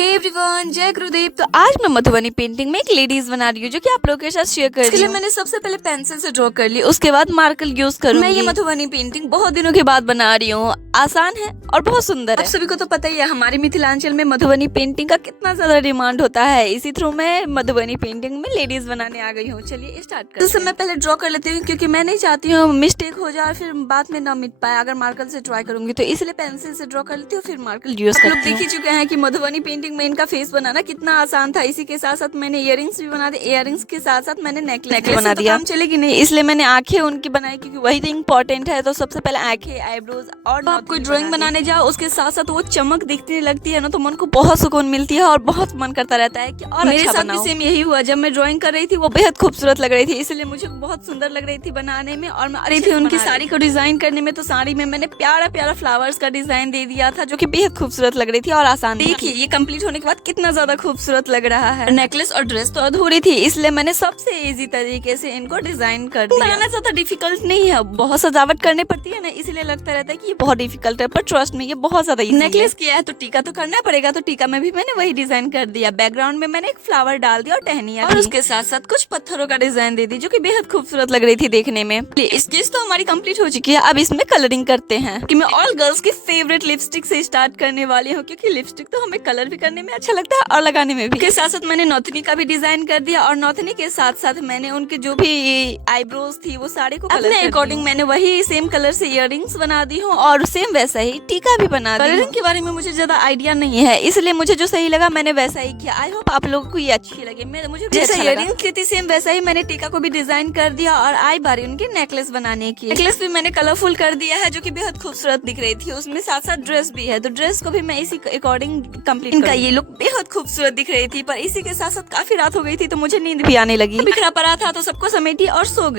Hey everyone, जय गुरुदेव। तो आज मैं मधुबनी पेंटिंग में एक लेडीज बना रही हूँ जो कि आप लोगों के साथ शेयर कर रही हूँ। इसके लिए मैंने सबसे पहले पेंसिल से ड्रॉ कर ली, उसके बाद मार्कर यूज करूंगी। मैं ये मधुबनी पेंटिंग बहुत दिनों के बाद बना रही हूँ। आसान है और बहुत सुंदर है। आप सभी को तो पता ही है हमारे मिथिलांचल में मधुबनी पेंटिंग का कितना ज्यादा डिमांड होता है। इसी थ्रू मैं मधुबनी पेंटिंग में लेडीज बनाने आ गई हूँ। चलिए स्टार्ट करते हैं। तो मैं पहले ड्रॉ कर लेती हूँ क्योंकि मैं नहीं चाहती हूँ मिस्टेक हो जाए फिर बाद में ना मिट पाए अगर मार्कर से ट्राई करूंगी, तो इसलिए पेंसिल से ड्रॉ कर लेती हूँ फिर मार्कर यूज करती हूँ। देख ही चुके हैं कि मधुबनी पेंटिंग में इनका फेस बनाना कितना आसान था। इसी के साथ साथ मैंने इयरिंग्स भी बना दिए। इयरिंग्स के साथ साथ मैंने नेकलेस बना दिया। काम चलेगी नहीं इसलिए मैंने आंखें उनकी बनाई क्योंकि वही तो इम्पोर्टेंट है। तो सबसे पहले आंखें, आईब्रोज और आप कोई ड्राइंग बनाने जाओ उसके साथ साथ वो चमक दिखने लगती है ना, तो मन को बहुत सुकून मिलती है और बहुत मन करता रहता है कि और मेरे साथ भी सेम यही हुआ। जब मैं ड्राइंग कर रही थी वो बेहद खूबसूरत लग रही थी, इसलिए मुझे बहुत सुंदर लग रही थी बनाने में। और मैं रही थी उनकी साड़ी को डिजाइन करने में, तो साड़ी में मैंने प्यारा प्यारा फ्लावर्स का डिजाइन दे दिया था जो कि बेहद खूबसूरत लग रही थी और आसान। देखिए ये कंप्लीट होने के बाद कितना ज्यादा खूबसूरत लग रहा है। नेकलेस और ड्रेस तो अधूरी थी, इसलिए मैंने सबसे इजी तरीके से इनको डिजाइन कर दिया। बनाना ज्यादा डिफिकल्ट नहीं है, बहुत सजावट करनी पड़ती है ना, इसलिए लगता रहता है कि ये बहुत डिफिकल्ट है, पर ट्रस्ट में ये बहुत ज्यादा इजी है। नेकलेस किया है तो टीका तो करना पड़ेगा, तो टीका में भी मैंने वही डिजाइन कर दिया। बैकग्राउंड में मैंने एक फ्लावर डाल दिया और टहनिया, और उसके साथ साथ कुछ पत्थरों का डिजाइन दे दी जो कि बेहद खूबसूरत लग रही थी देखने में। स्केच तो हमारी कंप्लीट हो चुकी है, अब इसमें कलरिंग करते हैं। कि मैं ऑल गर्ल्स की फेवरेट लिपस्टिक से स्टार्ट करने वाली हूँ क्योंकि लिपस्टिक तो हमें कलर भी करने में अच्छा लगता है और लगाने में भी। के साथ साथ मैंने नौथनी का भी डिजाइन कर दिया और नौथनी के साथ साथ मैंने उनके जो भी आईब्रोज थी वो साड़ी को अपने अकॉर्डिंग मैंने वही सेम कलर से इयररिंग्स बना दी हूँ और सेम वैसा ही टीका भी बना दी। कलरिंग के बारे में मुझे ज्यादा आइडिया नहीं है, इसलिए मुझे जो सही लगा मैंने वैसा ही किया। आई होप आप लोगों को ये अच्छी लगे। मुझे जैसा इयररिंग्स की थी सेम वैसा ही मैंने टीका को भी डिजाइन कर दिया और आई बारी उनके नेकलेस बनाने की। नेकलेस भी मैंने कलरफुल कर दिया है जो की बेहद खूबसूरत दिख रही थी। उसमें साथ साथ ड्रेस भी है, तो ड्रेस को भी मैं इसी अकॉर्डिंग कम्प्लीट। इनका ये लुक बेहद खूबसूरत दिख रही थी, पर इसी के साथ साथ काफी रात हो गई थी तो मुझे नींद भी आने लगी। बिखरा पड़ा था तो सबको समेटी और सो गई।